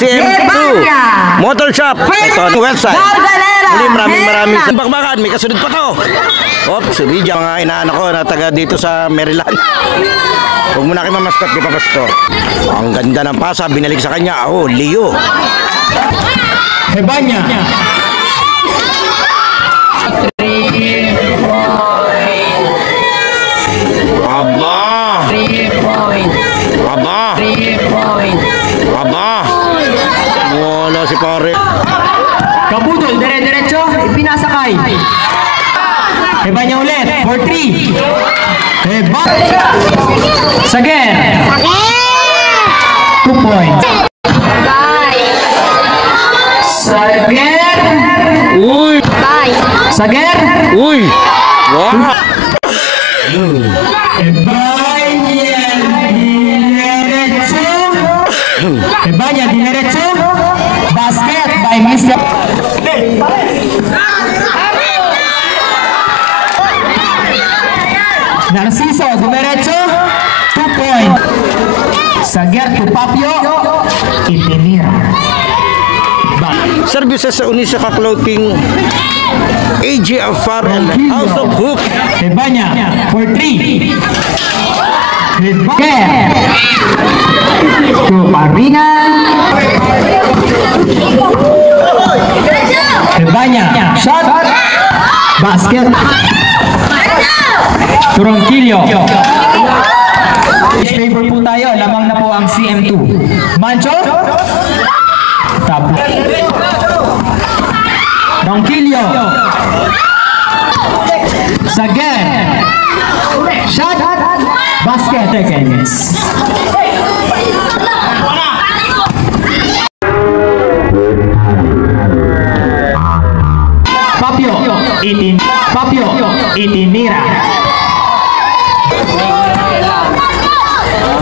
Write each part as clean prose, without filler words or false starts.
CM2 Motor Shop. Ito ang website. Muli maraming bakbakan. May kasunod pa to. Oops, Ridja, mga inaanak ko na taga dito sa Maryland. Huwag mo na kayo mamaskot, di pa pasko. Ang ganda ng pasa, binalik sa kanya. Oh, Leo. Hebanya. Aba. 3 point. Aba. 3 point. Aba. Wala si pare. Kabudol, dire-diretso, ipinasakay. Hebanya ulit, for 3. Hebanya. Sager. 2 points. Sager. Uy. Sager. Uy. Wow. Hebanya diretso. Basket by Mr. Narciso diretso. 2 points. Sager to Papio. Itinira. Services sa Unisaka Clothing, AJ Afar and House of Hook. Hebanya for 3. Hebanya to Paringan. Hebanya shot. Basket. Turongkilyo. Favor po tayo. Lamang na po ang CM2. Mancho. Tapo. Turongkilyo. Sager. Shot. Basket. Seconds. Papio itinira.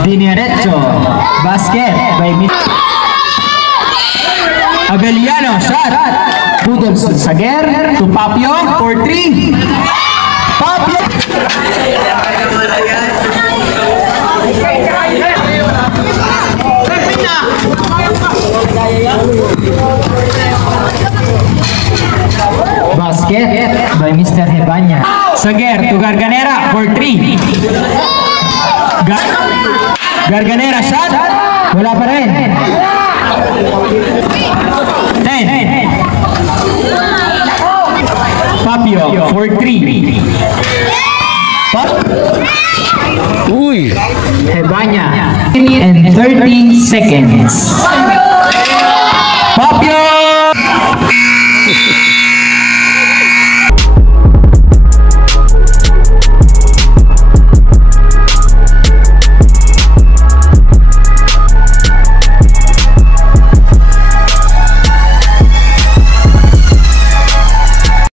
Dinerecho. Basket by Abeliano. Shot. Budol Sager to Papio for 3. Papio. Basket by Mr. Hebanya. Sager to Garganera for 3. Garganera shot. Wala pa rin. 10. Papio for 3. Uy. Hebanya and 30 seconds. Papio.